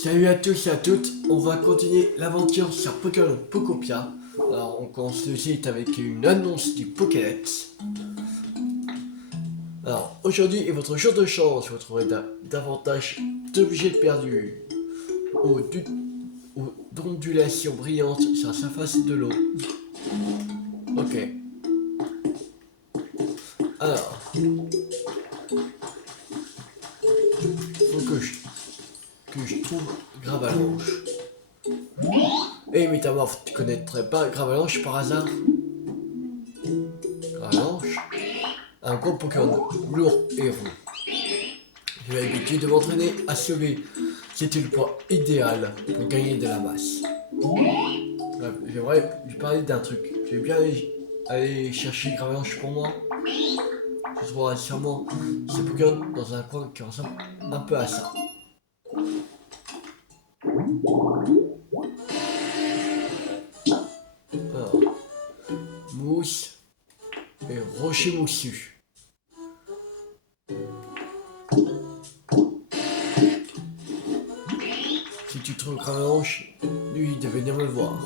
Salut à tous et à toutes, on va continuer l'aventure sur Pokémon Pokopia. Alors on commence le site avec une annonce du Pokédex. Alors aujourd'hui est votre jour de chance, vous trouverez davantage d'objets perdus ou d'ondulations brillantes sur la surface de l'eau. Ok. Alors, faut que je trouve Gravalanche. Et Métamorphe, tu connaîtrais pas Gravalanche par hasard? Gravalanche, un gros Pokémon lourd et rond. J'ai l'habitude de m'entraîner à sauver. C'était le point idéal pour gagner de la masse. J'aimerais lui parler d'un truc. Je vais bien aller chercher Gravalanche pour moi. Je trouverai sûrement ce Pokémon dans un coin qui ressemble un peu à ça. Alors, mousse et rocher moussu. Si tu trouves Gravalanche, lui il devait venir me voir.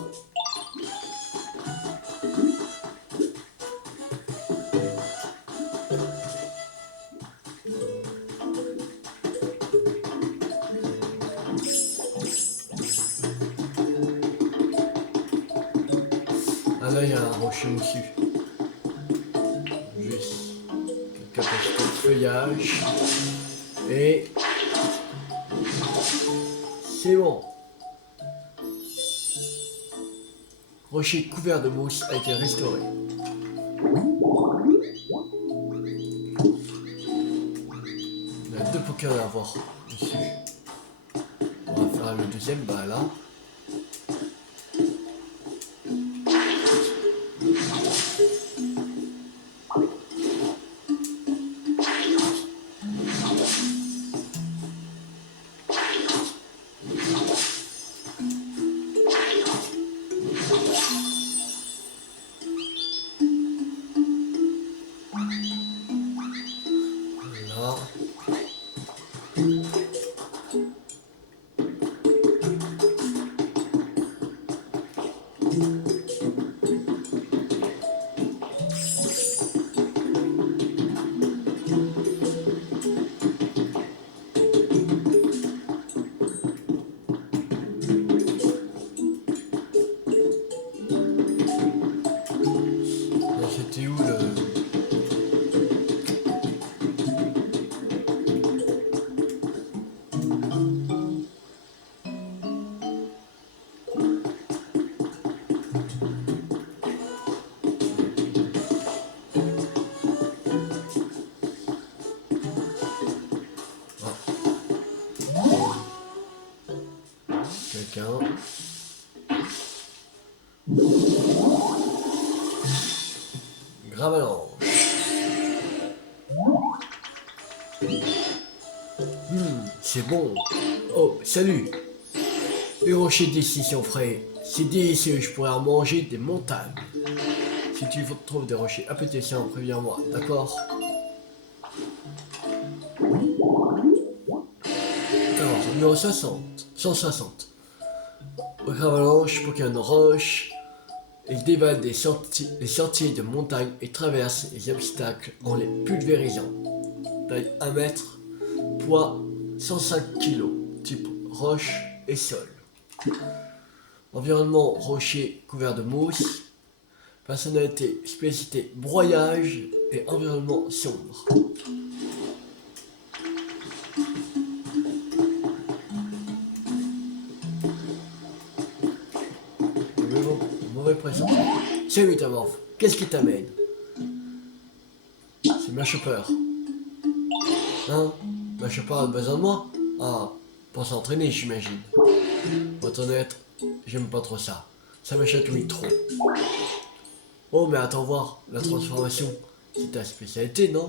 Ah là il y a un rocher moussu. Juste quelques petits feuillages. Et c'est bon. Rocher couvert de mousse a été restauré. Il y a deux Pokémon à voir dessus. On va faire le deuxième, bah là. Là. C'était où le... Quelqu'un. Gravalanche. C'est bon. Oh, salut. Les rochers d'ici sont frais. C'est délicieux, je pourrais en manger des montagnes. Si tu trouves des rochers appétissants, préviens-moi, d'accord? Alors, numéro 60. 160. Gravalanche, Pokémon roche. Il dévale les sentiers de montagne et traverse les obstacles en les pulvérisant. Taille 1 mètre, poids 105 kg, type roche et sol. Environnement rocher couvert de mousse. Personnalité, spécialité broyage et environnement sombre. Mauvais présent. Salut Métamorphe, qu'est-ce qui t'amène? C'est ma chopper. Hein? Ma chopper a besoin de moi? Ah, pour s'entraîner j'imagine. Pour être honnête, j'aime pas trop ça. Ça me chatouille trop. Oh mais attends voir, la transformation, c'est ta spécialité, non?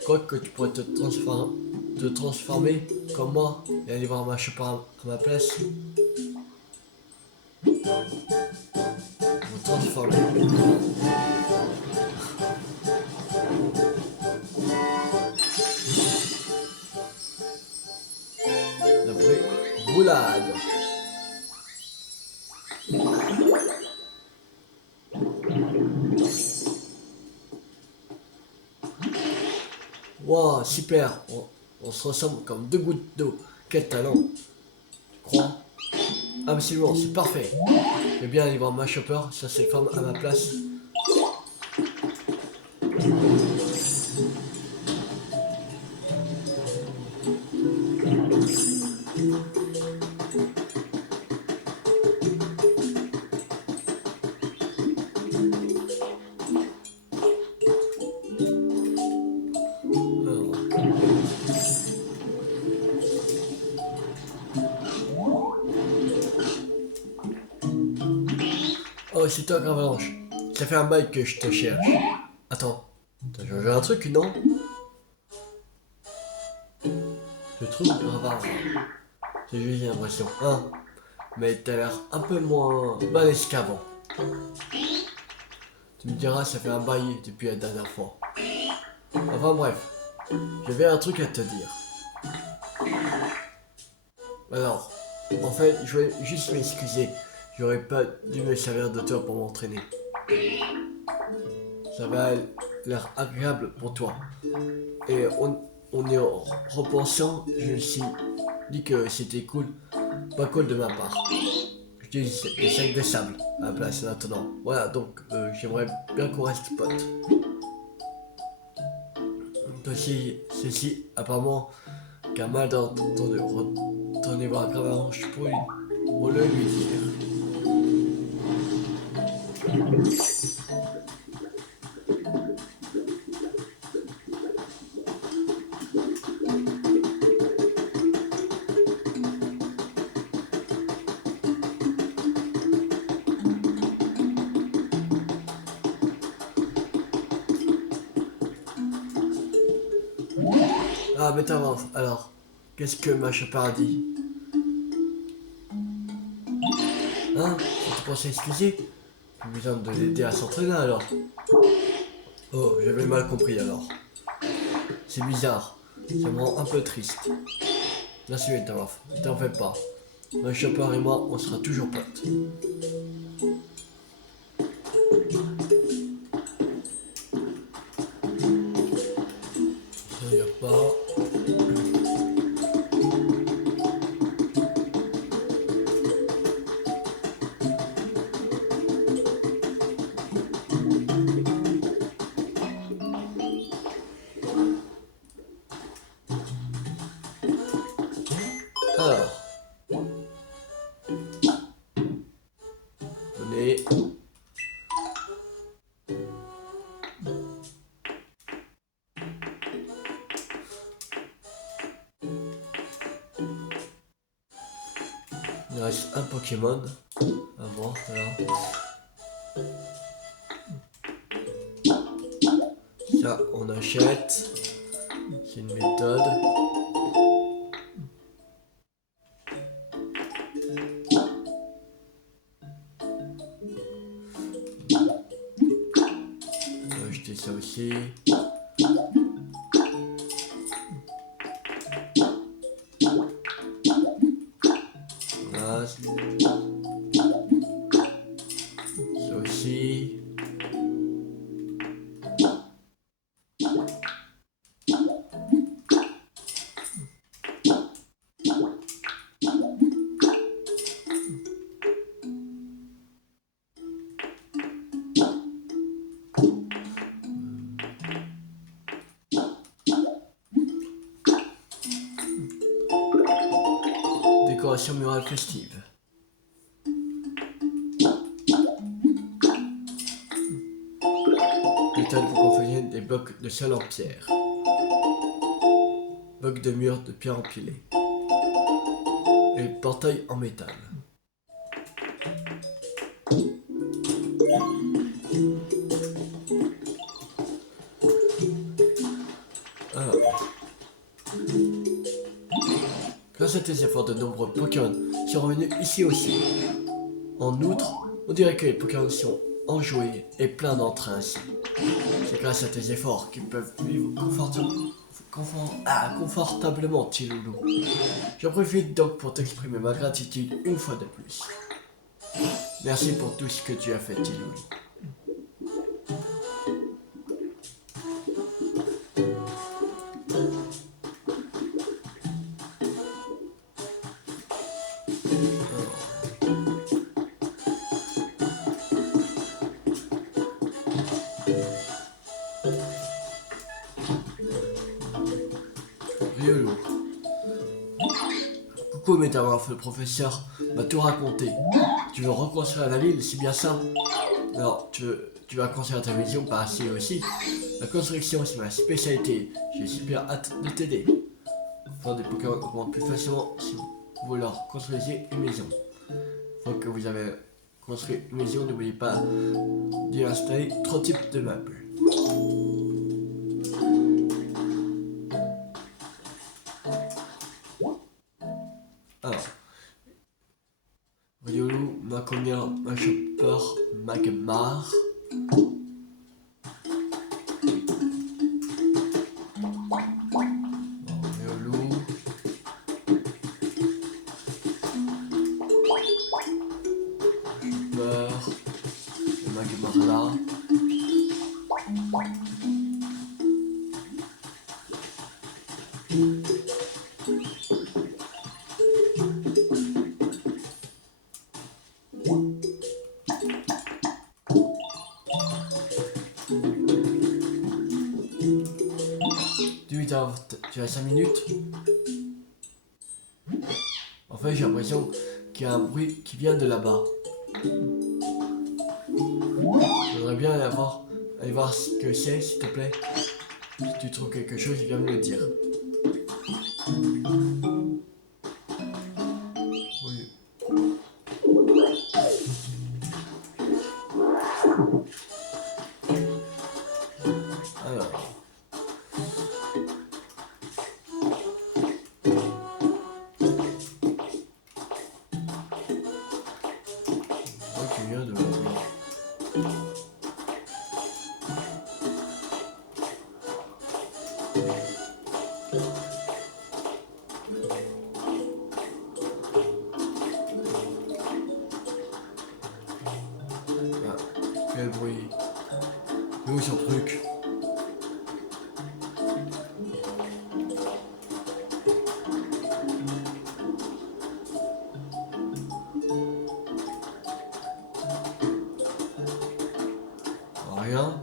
Je crois que tu pourrais te transformer comme moi et aller voir ma chopper à ma place. Vous transformer. D'après roulade. Wow, super. On se ressemble comme deux gouttes d'eau. Quel talent. Tu crois? Absolument, c'est parfait. Je vais bien aller voir ma chopper, ça c'est femme à ma place. Oh, c'est toi, Gravalanche. Ça fait un bail que je te cherche. Attends, t'as changé un truc, non? Je trouve Gravalanche. C'est juste l'impression, hein? Mais t'as l'air un peu moins balèze qu'avant. Tu me diras, ça fait un bail depuis la dernière fois. Enfin bref, j'avais un truc à te dire. Alors, en fait, je voulais juste m'excuser. J'aurais pas dû me servir de toi pour m'entraîner. Ça va l'air agréable pour toi. Et on est en repensant, je me suis dit que c'était cool, pas cool de ma part. Je dis des sacs de sable à la place maintenant. Voilà, donc j'aimerais bien qu'on reste potes. Ceci, apparemment, qu'un mal d'entendu retourner voir Gravalanche pour le lui dire. Ah, Métamorphe, alors, qu'est-ce que ma chopper a dit? Hein? Tu pensais excuser? Plus besoin de l'aider à s'entraîner alors. Oh, j'avais mal compris alors. C'est bizarre, ça me rend un peu triste. Merci Métamorphe, ne t'en fais pas. Ma chopper et moi, on sera toujours potes. Ça y a pas. Alors, tenez. Il reste un Pokémon à voir, voilà. Ça, on achète. C'est une méthode. On va acheter ça aussi. Voilà. Ça aussi. Décoration murale festive. Méthode pour confectionner des blocs de sol en pierre. Blocs de mur de pierre empilés. Et portail en métal. Alors. Grâce à tes efforts, de nombreux Pokémon sont revenus ici aussi. En outre, on dirait que les Pokémon sont enjoués et pleins d'entrain ici. C'est grâce à tes efforts qu'ils peuvent vivre confortablement, petit loulou. J'en profite donc pour t'exprimer ma gratitude une fois de plus. Merci pour tout ce que tu as fait, petit loulou. Riolo. Coucou Métamorphe, le professeur m'a tout raconté. Tu veux reconstruire la ville, c'est bien ça? Alors, tu vas construire ta maison par ici aussi. La construction, c'est ma spécialité. J'ai super hâte de t'aider. Faire des Pokémon augmentent plus facilement si vous leur construisez une maison. Une fois que vous avez construit une maison, n'oubliez pas d'y installer 3 types de meubles. Alors, Riolu, Maconia, Machopper, Magmar. Riolu. Machopper. Le Magmar là. Tu as 5 minutes. En fait, j'ai l'impression qu'il y a un bruit qui vient de là-bas. J'aimerais bien aller voir ce que c'est, s'il te plaît. Si tu trouves quelque chose, viens me le dire. Oui. Alors. Quel bruit. Mais où est son truc? Rien.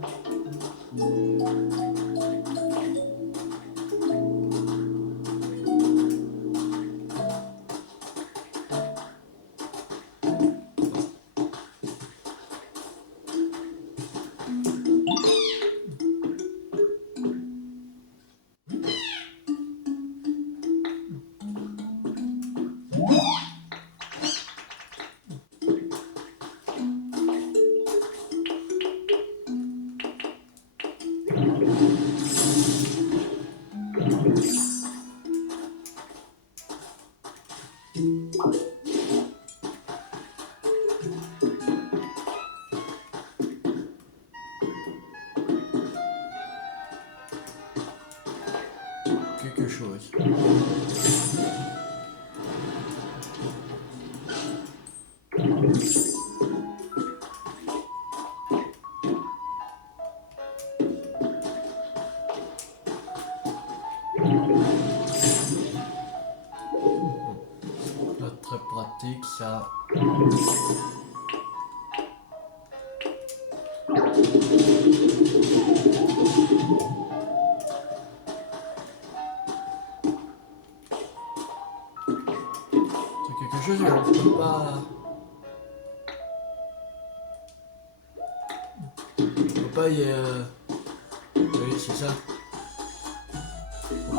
Quelque chose. Pas très pratique ça. C'est quelque chose mais on peut pas. On peut pas y. Oui, c'est ça. On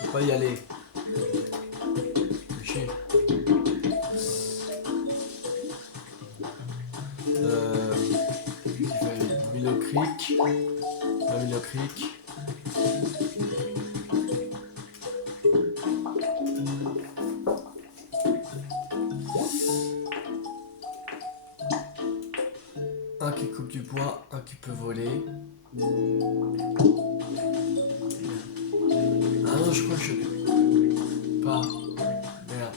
peut pas y aller. Chier. Willow Creek. Willow Creek. Un qui coupe du bois, un crois qu'il peut voler. Ah non, je crois que je l'ai pas. Merde.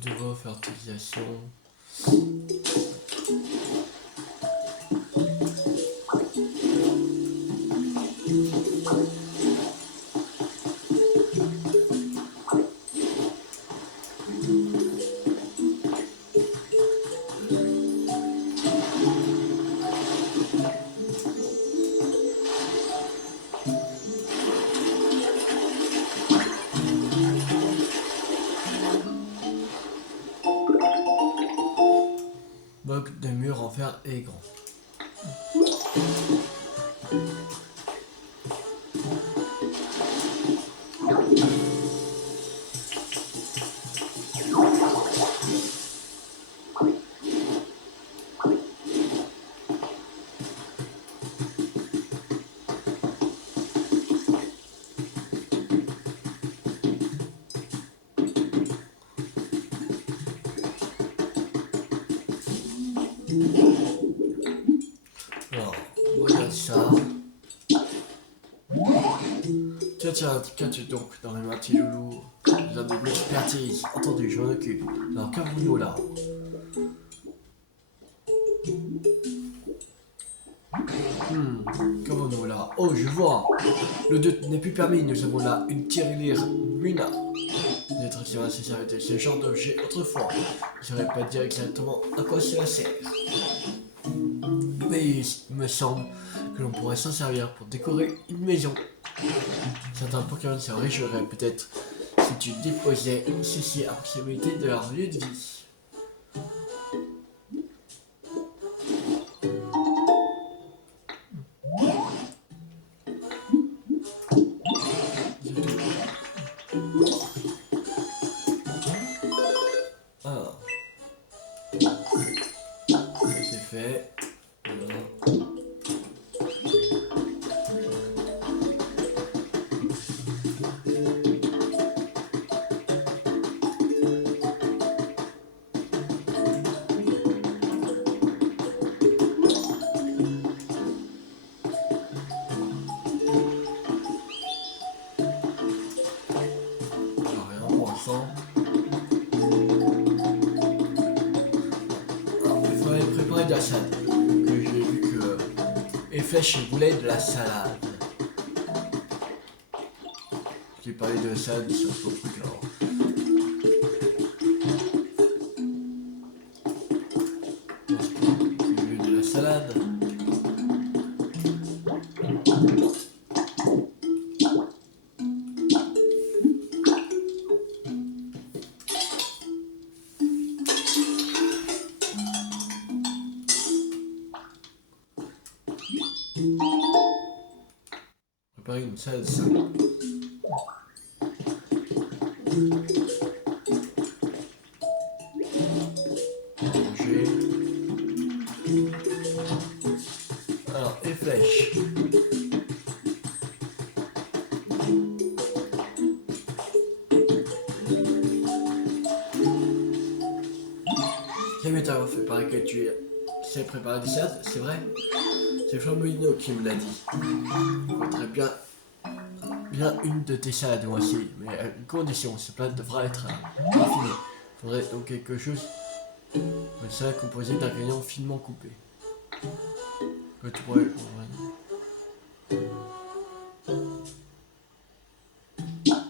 De fertilisation. Bloc de mur en fer et grand. Alors, voilà ça. Tiens, donc, dans les mains, petit loulou. Vous avez de l'expertise. Entendu, je m'en occupe. Alors, qu'avons-nous là? Qu'avons-nous là? Oh, je vois. Le 2 n'est plus permis. Nous avons là une tirelire Luna. Peut-être qu'il va se servir de ce genre d'objet autrefois. Je ne saurais pas dire exactement à quoi cela sert. Mais il me semble que l'on pourrait s'en servir pour décorer une maison. Certains Pokémon se réjouiraient peut-être si tu déposais ceci à proximité de leur lieu de vie. Alors, c'est fait. Voilà. Alors, rien pour l'instant. Alors, il faudrait préparer de la salade. Que j'ai vu que et Flèche voulait de la salade. J'ai parlé de salade sur ce truc alors. J'ai vu de la salade. Préparer une salsa. Manger. Alors, et Flèche. Jamais t'avoir fait pareil que tu sais préparer des salades, c'est vrai? C'est Flambolino qui me l'a dit. Il faudrait bien une de tes salades moi aussi, mais à une condition, ce plat devra être raffiné. Il faudrait donc quelque chose de salade composé d'ingrédients finement coupés. Que tu pourrais... Je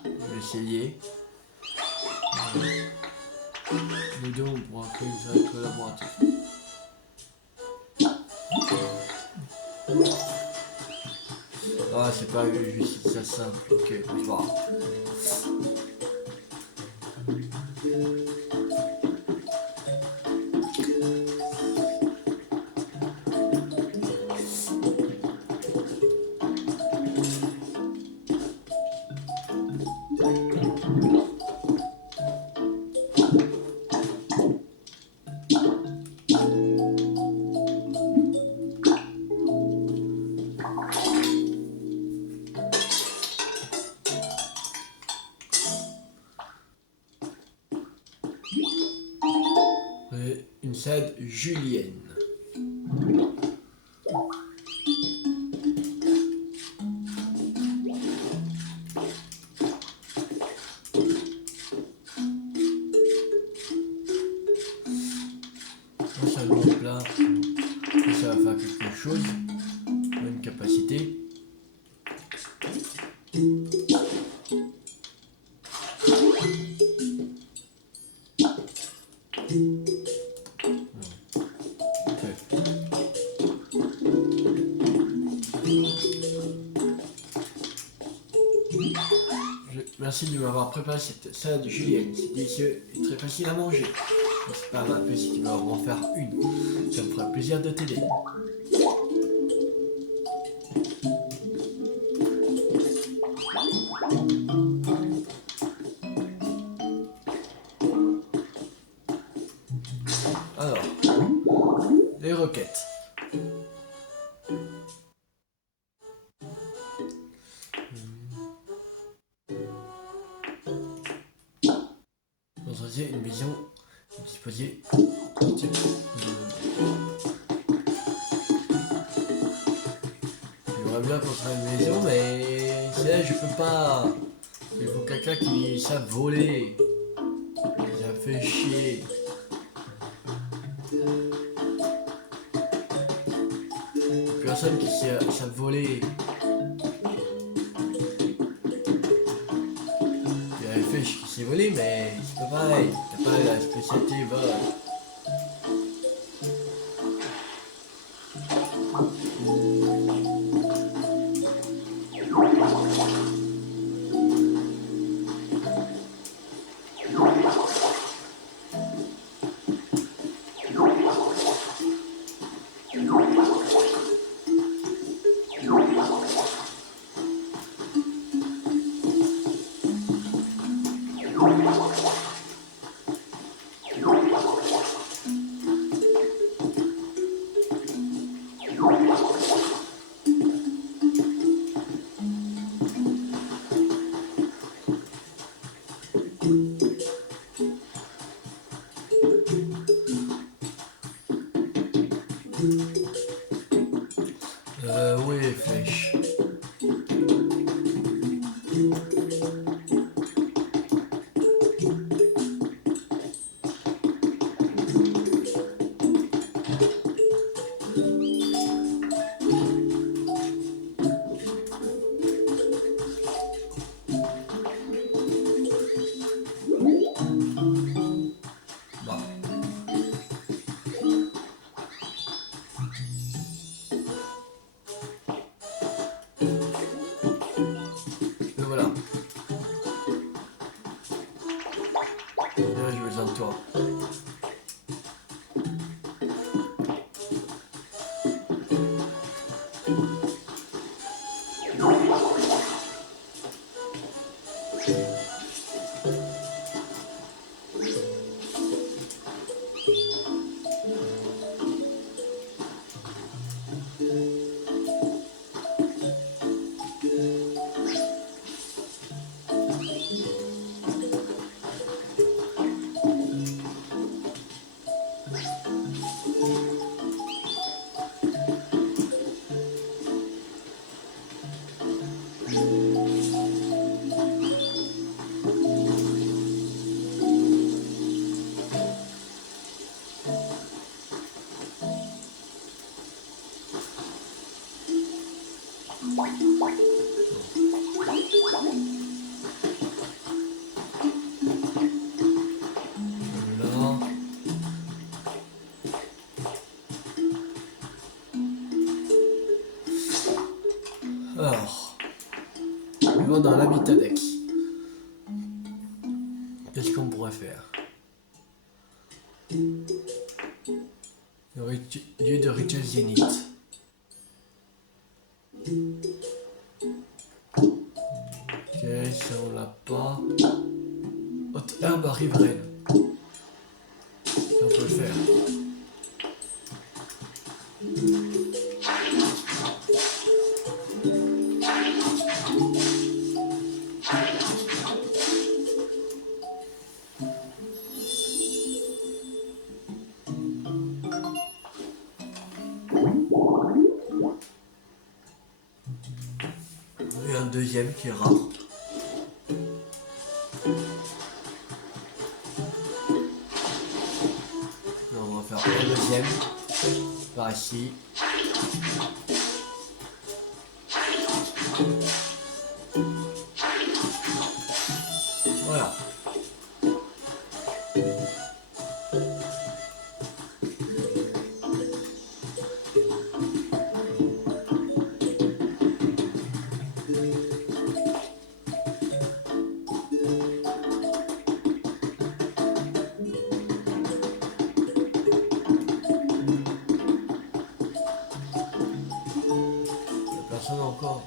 vais essayer. Nous deux, on pourra créer une salade collaborative. Ah, c'est pas juste ça simple. Ok, on va voir. possède Julienne. Ça le groupe là, ça va faire quelque chose, une capacité. Merci de m'avoir préparé cette salade de julienne. C'est délicieux et très facile à manger. N'hésite pas à m'appeler si tu veux en faire une. Ça me ferait plaisir de t'aider. Alors, les requêtes. Construisez une maison disposée. J'aimerais bien construire une maison, mais c'est je peux pas. Il faut quelqu'un qui sache voler. Ça fait chier. Personne qui sait voler. Il y a une fiche qui sait voler, mais c'est pas pareil. T'as pas la spécialité vol. Oui, flèche. Voilà. Là, j'ai besoin de toi. Là. Alors, on va dans l'habitat d'Aix. Qu'est-ce qu'on pourrait faire? Lieu de rituel zénith. Ok, ça on l'a pas. Haute herbe à riveraine. Ça on peut le faire. deuxième qui est rare. Là, on va faire un deuxième par ici. Voilà. Personne encore.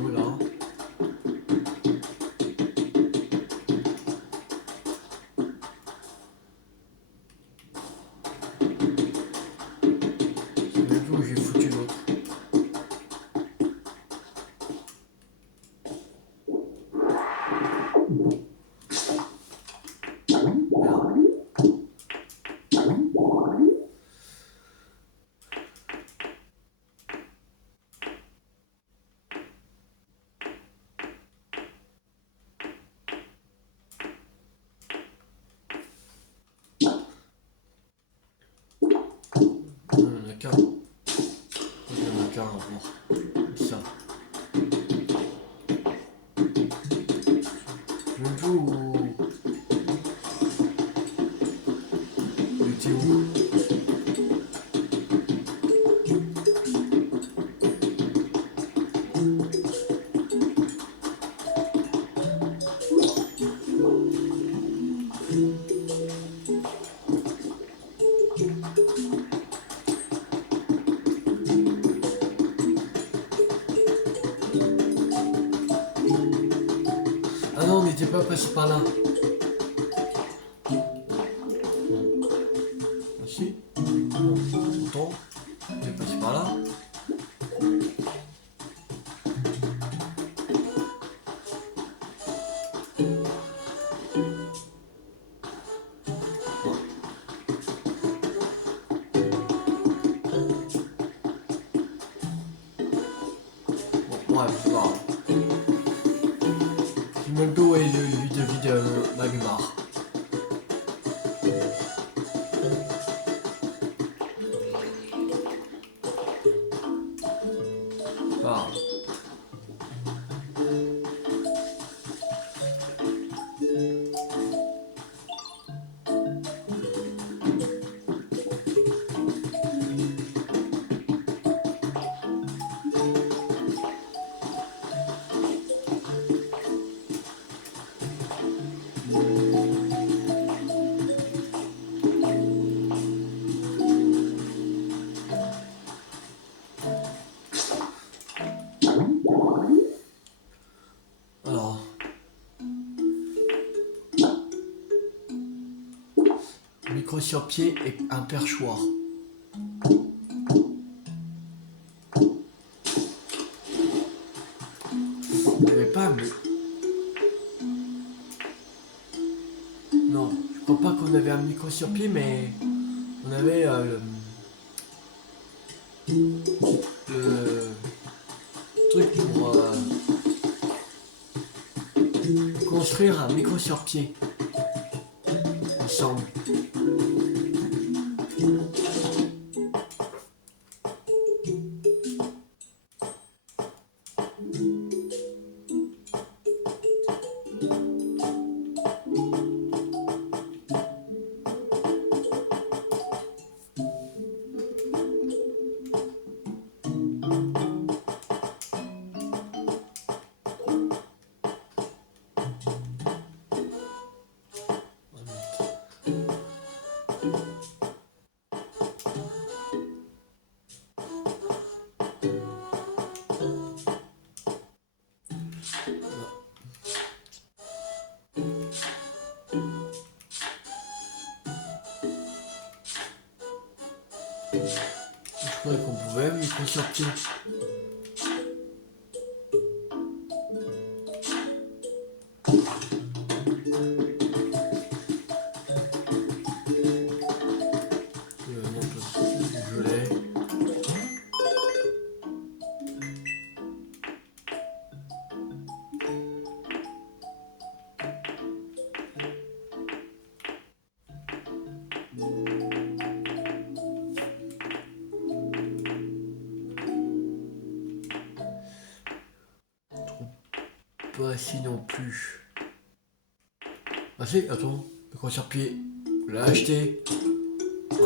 Nous là. C'est même plus où j'ai foutu l'autre. Il y en a qu'un. Il y en a qu'un à voir. Ça. Même plus où. Il était où? Ah non, on n'était pas passé par là. Ah si. Bon, pourtant, on était passé par là. Bon, ouais, c'est pas grave. Même plus où est le vide Magmar. Ah. Alors. Micro sur pied et un perchoir. Il n'y avait pas, mais. Non, je crois pas qu'on avait un micro sur pied, mais on avait le truc pour construire un micro sur pied. Il me semble. Je croyais qu'on pouvait me sortir. Non, je l'ai. Pas assis non plus. Ah si, attends, le coin sur pied. Je l'ai acheté. Ah.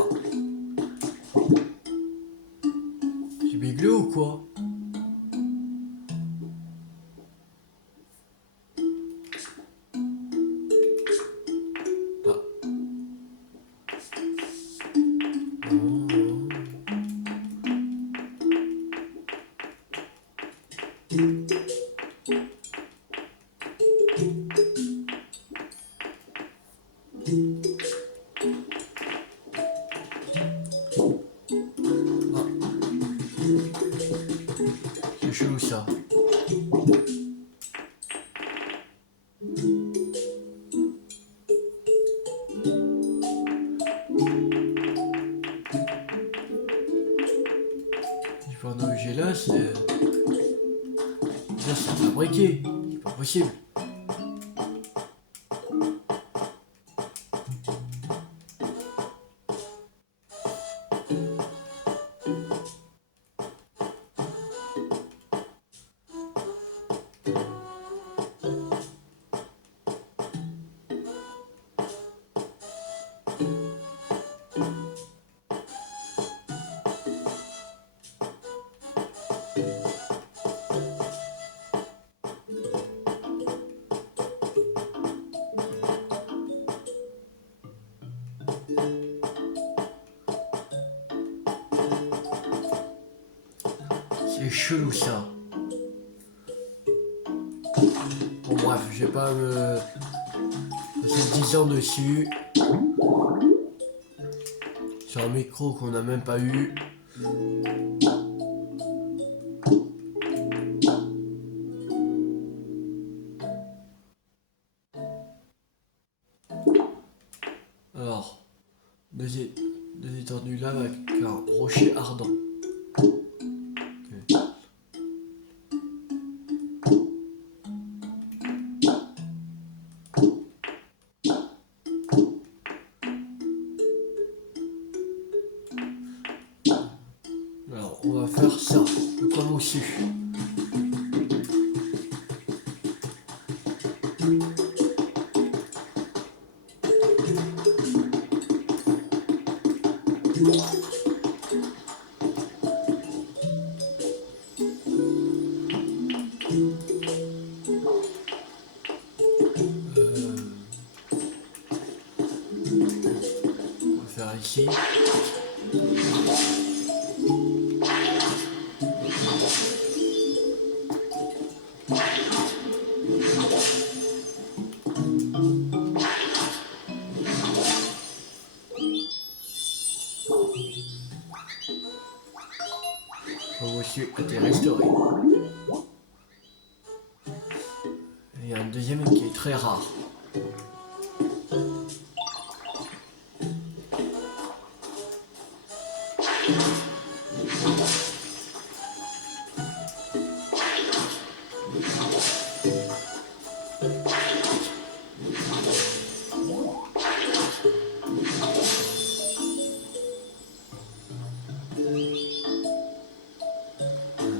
C'est biglé ou quoi? Ah. Non, non. Ah. C'est chelou ça. Je vois un objet là, c'est. Là, c'est fabriqué. C'est pas possible. C'est chelou ça. Bon bref, je vais pas me passer 10 ans dessus. Sur un micro qu'on n'a même pas eu. Alors, deux étendues là avec un rocher ardent. Ok. Alors, on va faire ça, le coin moussu. On va faire ici. Le moussu a été restauré. Il y a un deuxième qui est très rare.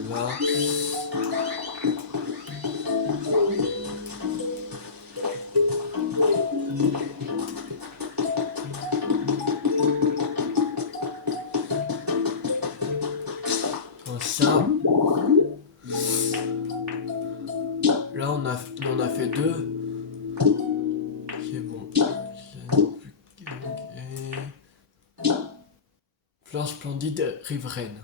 Là. Comme ça. Là, on a fait deux. C'est bon. Ok. Fleur splendide riveraine.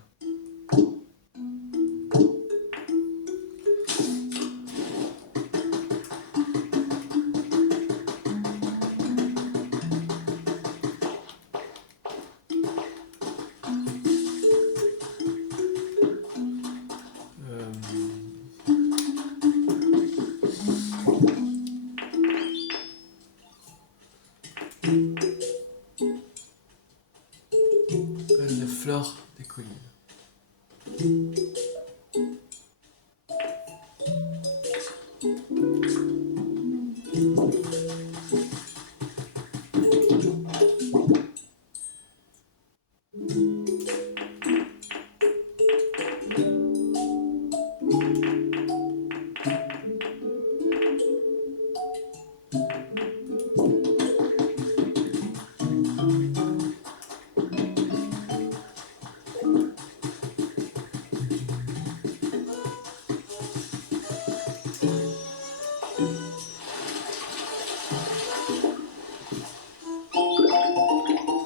fleurs des collines.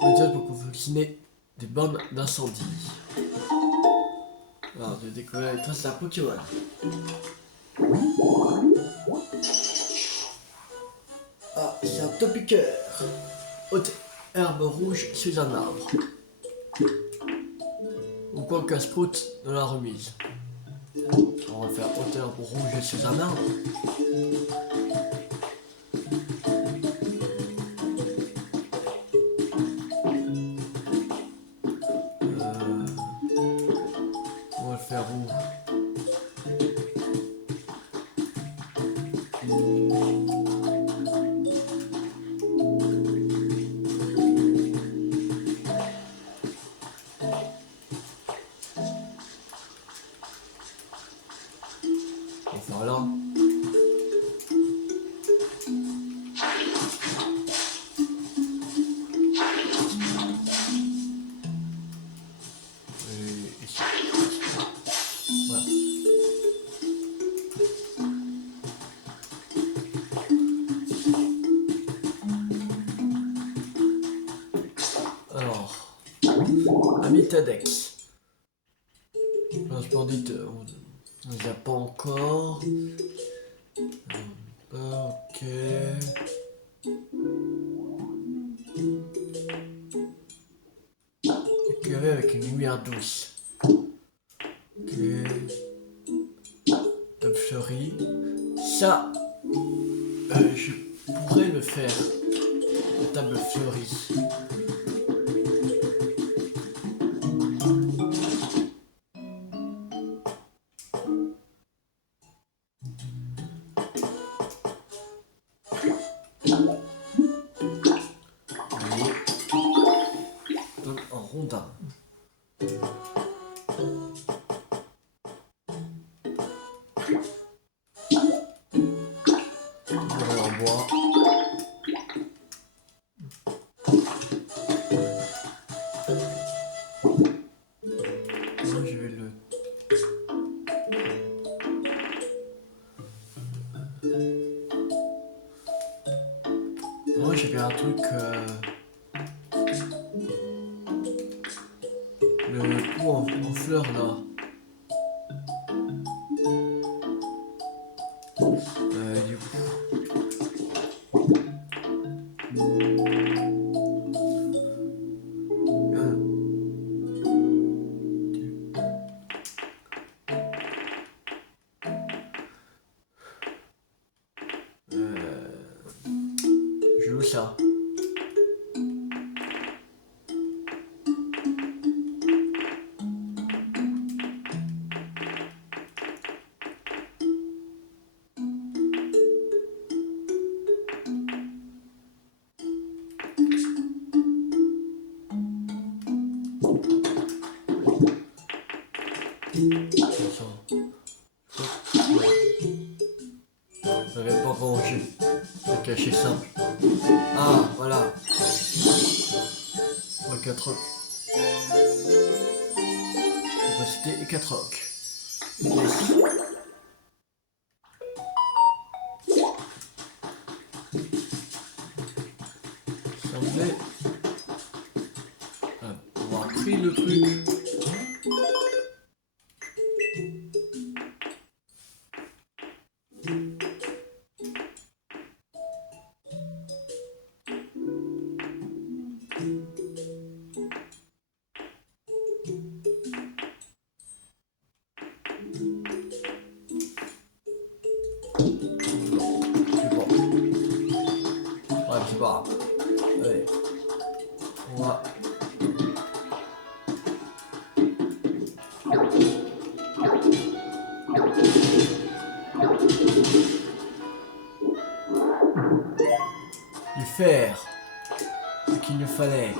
Méthode pour vacciner des bombes d'incendie. Alors, de découvrir les traces d'un Pokémon. Ah, c'est un Topiqueur. Haute herbe rouge sous un arbre. Ou quoi qu'un sprout dans la remise. On va faire haute herbe rouge sous un arbre. On va le faire où? On va faire là. Et ici. Voilà. Alors, Amitadex. Un splendide, on ne les a pas encore. Ok. Éclairé avec une lumière douce. Ok. Top fleuri. Ça, je pourrais le faire. La table fleurie. Donne un rondin. En bois. Moi je vais le... Moi j'avais un truc... Le pot en fleurs là. Du coup... Je joue ça. J'avais pas pensé. C'est caché simple. Ah, voilà. 4 rocs. Capacité et 4 rocs. Yes. Semblait avoir pris le truc. C'est pas grave. Allez. On va faire ce qu'il nous fallait.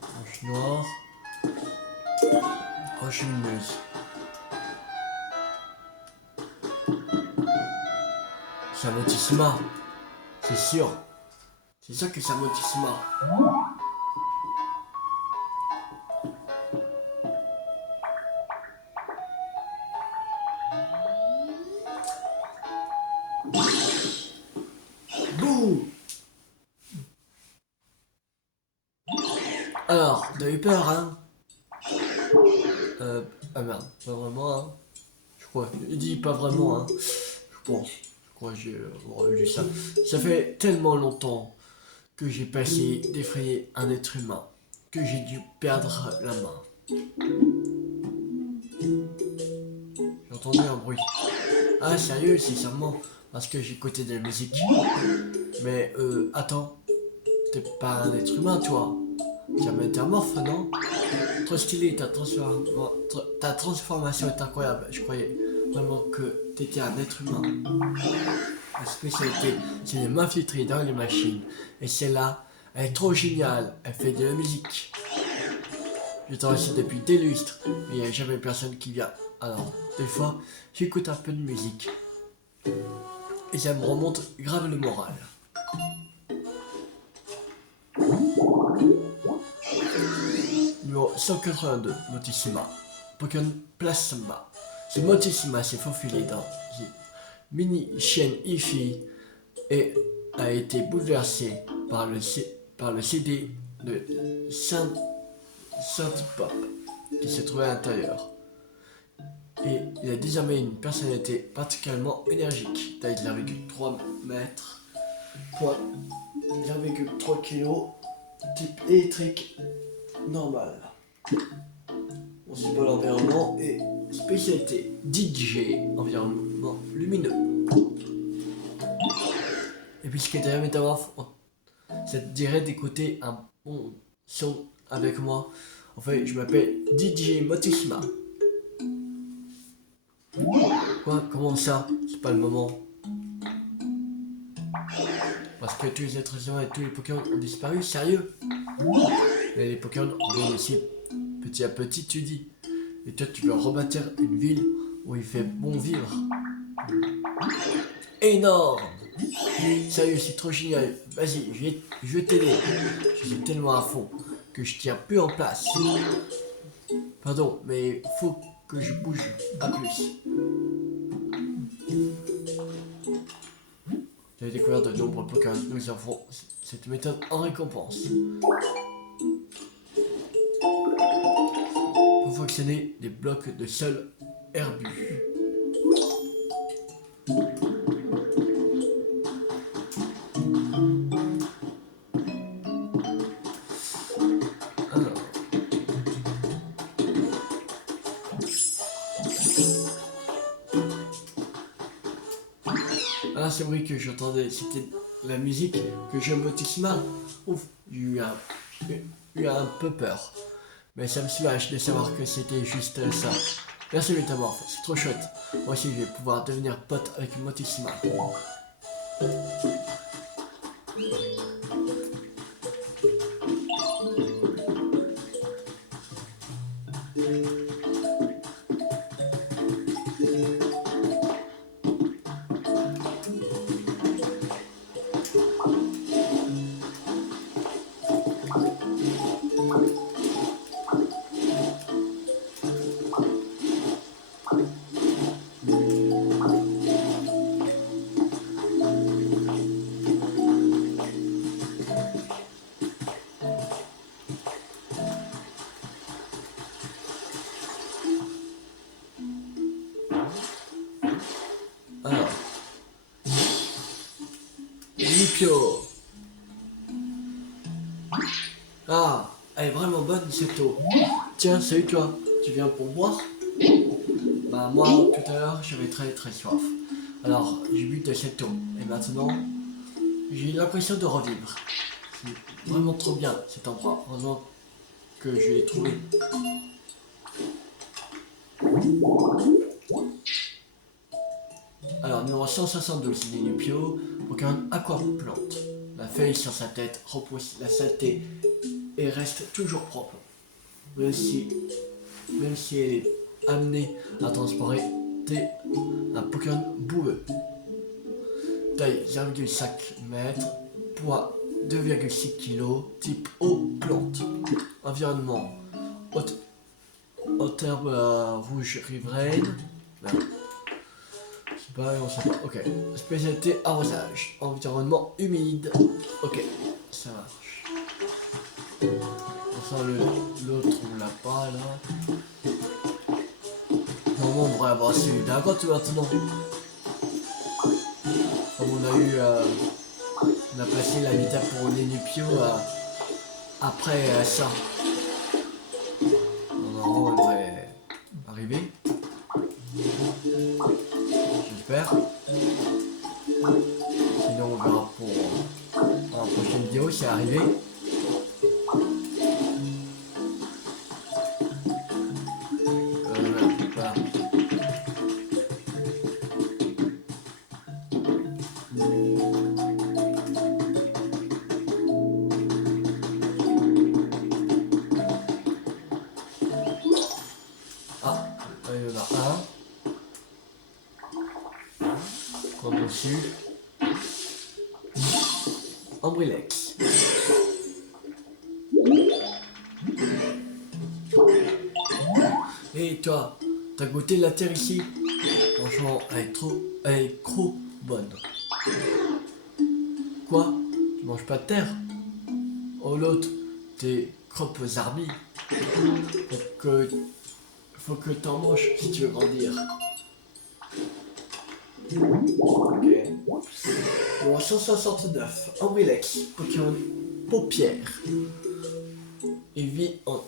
Roche noire. Roche lumineuse. C'est un Motissima. C'est sûr. C'est sûr que c'est un Motissima. Bouh! Alors, t'as eu peur, hein? Ah merde, pas vraiment, hein? Je crois. Il dit pas vraiment, hein? Je pense. Je crois que j'ai lu ça. Ça fait tellement longtemps que j'ai passé d'effrayer un être humain que j'ai dû perdre la main. J'ai entendu un bruit. Ah, sérieux, c'est sûrement parce que j'écoutais de la musique. Mais attends, t'es pas un être humain, toi. Tu es un métamorphe, non? Trop stylé, ta transformation est incroyable. Je croyais vraiment que t'étais un être humain. Ma spécialité, c'est de m'infiltrer dans les machines. Et celle-là, elle est trop géniale. Elle fait de la musique. Je travaille ici depuis des lustres, mais il n'y a jamais personne qui vient. Alors, des fois, j'écoute un peu de musique. Et ça me remonte grave le moral. Numéro 182, Motissima. Pokémon Plasma. Ce Motissima s'est faufilé dans une mini-chaîne hi-fi et a été bouleversé par le CD de Synth Pop qui se trouvait à l'intérieur. Et il a désormais une personnalité particulièrement énergique, taille 0,3 mètres, poids 0,3 kg, type électrique normal. Principal environnement et spécialité DJ, environnement lumineux. Et puisque t'es un métamorphe, ça te dirait d'écouter un bon son avec moi. En fait, je m'appelle DJ Motissima. Quoi? Comment ça? C'est pas le moment. Parce que tous les êtres humains et tous les Pokémon ont disparu, sérieux? Mais les Pokémon reviennent ici petit à petit, tu dis. Et toi, tu veux rebâtir une ville où il fait bon vivre. Énorme! Sérieux, c'est trop génial. Vas-y, je vais t'aider. Je suis tellement à fond que je tiens plus en place. Pardon, mais faut que je bouge à plus. J'ai découvert de nombreux Pokémon. Nous avons cette méthode en récompense. Pour fonctionner des blocs de sol herbus. Ah, c'est vrai que j'entendais, c'était la musique que je Motissima. Ouf, j'ai eu un peu peur. Mais ça me soulage de savoir que c'était juste ça. Merci Métamorphe, c'est trop chouette. Moi aussi je vais pouvoir devenir pote avec Motissima. Alors, Lipio. Ah, elle est vraiment bonne cette eau. Tiens, salut toi, tu viens pour boire? Bah moi, tout à l'heure, j'avais très soif. Alors, j'ai bu de cette eau. Et maintenant, j'ai l'impression de revivre. C'est vraiment trop bien cet endroit. Heureusement que je l'ai trouvé. Alors, numéro 172, Ninupio, Pokémon Aquaplante. La feuille sur sa tête repousse la saleté et reste toujours propre. Même si elle est amenée à transporter un Pokémon boueux. Taille 0,5 m, poids 2,6 kg, type eau plante. Environnement haute herbe rouge riveraine. C'est pareil, on sait pas. Ok. Spécialité arrosage. Environnement humide. Ok, ça marche. Pour ça, l'autre, on l'a pas là. Normalement, on devrait avoir celui d'un côté maintenant. Comme on a placé l'habitat pour Ninupio après ça. Normalement, on devrait arriver. J'espère. Sinon, on verra pour la prochaine vidéo si c'est arrivé. Voilà. Ah, il y en a un. Comme dessus. Ambrilex. Et toi, t'as goûté la terre ici? Franchement, elle est trop bonne. Quoi? Tu manges pas de terre? Oh l'autre, t'es croppe aux arbis. Faut que t'en manges si tu veux grandir. Ok. Bon, 169, Ambrilex, Pokémon paupière. Il vit en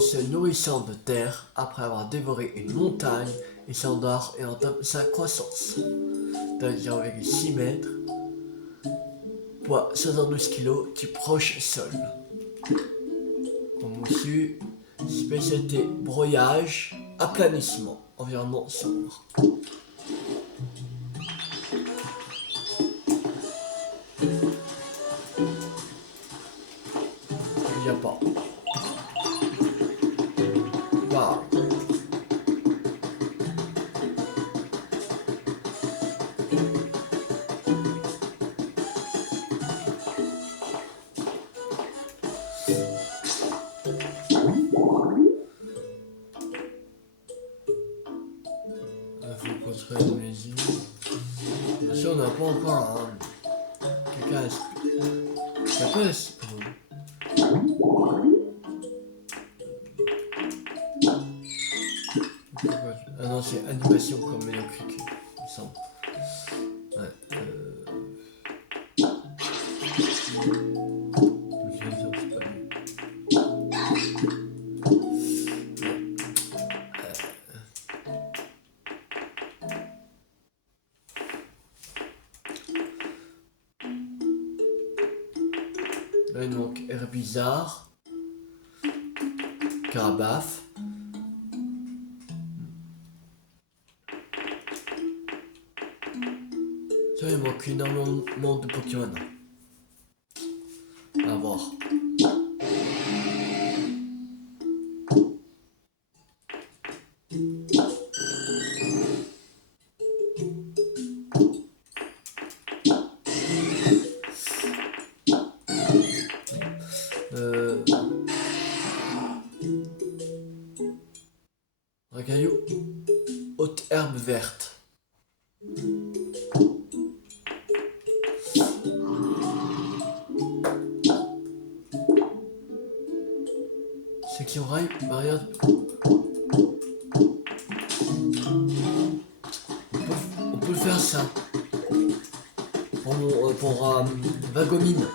se nourrissant de terre après avoir dévoré une montagne et s'endort et entame sa croissance. Taille 0,6 m, poids 72 kg, type roche sol. Comme au-dessus, spécialité broyage, aplanissement, environnement sombre. Il n'y a pas. Waouh. Faut construire une maison. Bien sûr, on n'a pas encore un. Quelqu'un ah non, c'est animation comme Mélocric, il me semble. Ouais, c'est pas lui. Là, il manque Herbizarre, Carabaf. Ça, il manque énormément de Pokémon. À voir. Regaillou, haute herbe verte. Section rail, barrière. On peut faire ça. Pour Vagomine.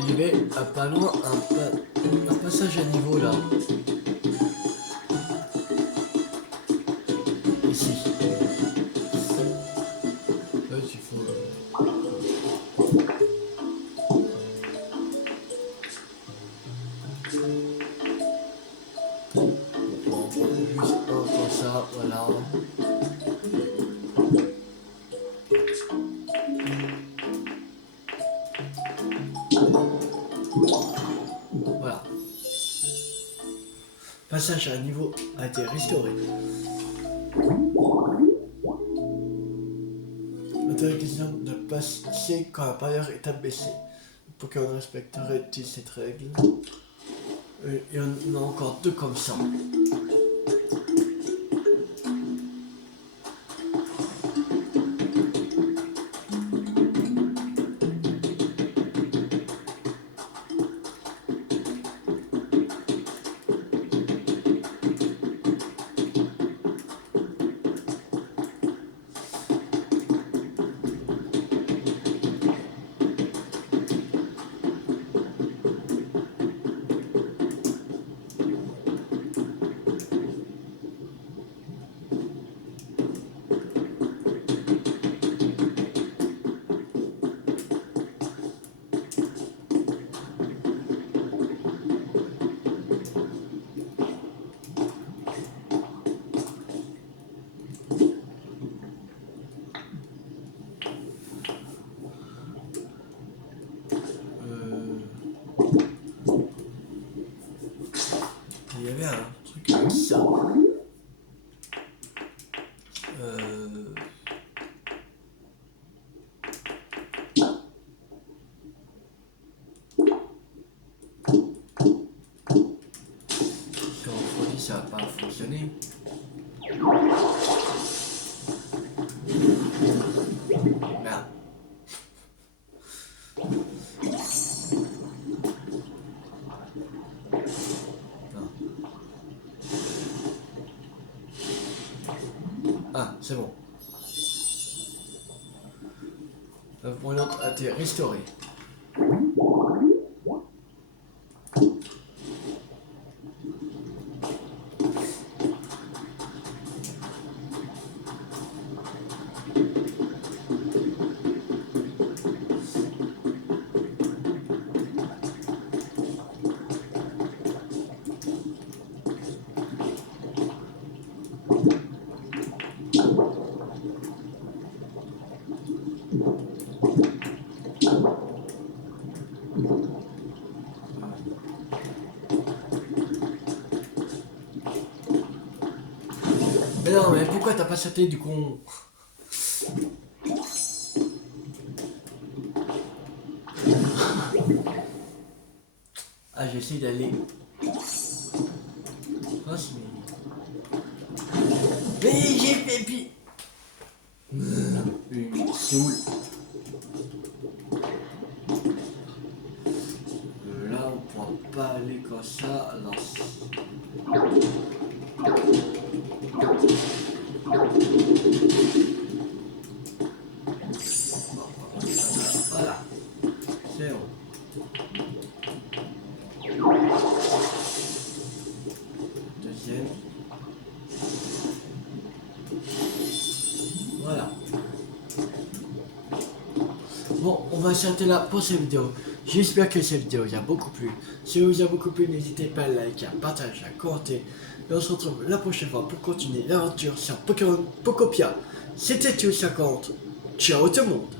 Il y avait pas loin un passage à niveau là. Ici. Passage à un niveau a été restauré. L'interdiction de passer quand la barrière est abaissée. Pokémon respecterait-il cette règle? Il y en a encore 2 comme ça. Il y avait un truc comme ça. Si on refroidit, ça va pas fonctionner. Merde. Ah, c'est bon. La brûlante a été restaurée. Mais non, mais pourquoi t'as pas sauté du con? Ah, j'essaie d'aller. Oh, mais j'ai fait puis. Une soule. Là, on pourra pas aller comme ça. Alors. Voilà. C'est bon. Deuxième. Voilà. Bon, on va s'arrêter là pour cette vidéo. J'espère que cette vidéo vous a beaucoup plu. Si elle vous a beaucoup plu, n'hésitez pas à liker, à partager, à commenter. Et on se retrouve la prochaine fois pour continuer l'aventure sur Pokémon Pokopia. C'était Tio50. Ciao tout le monde.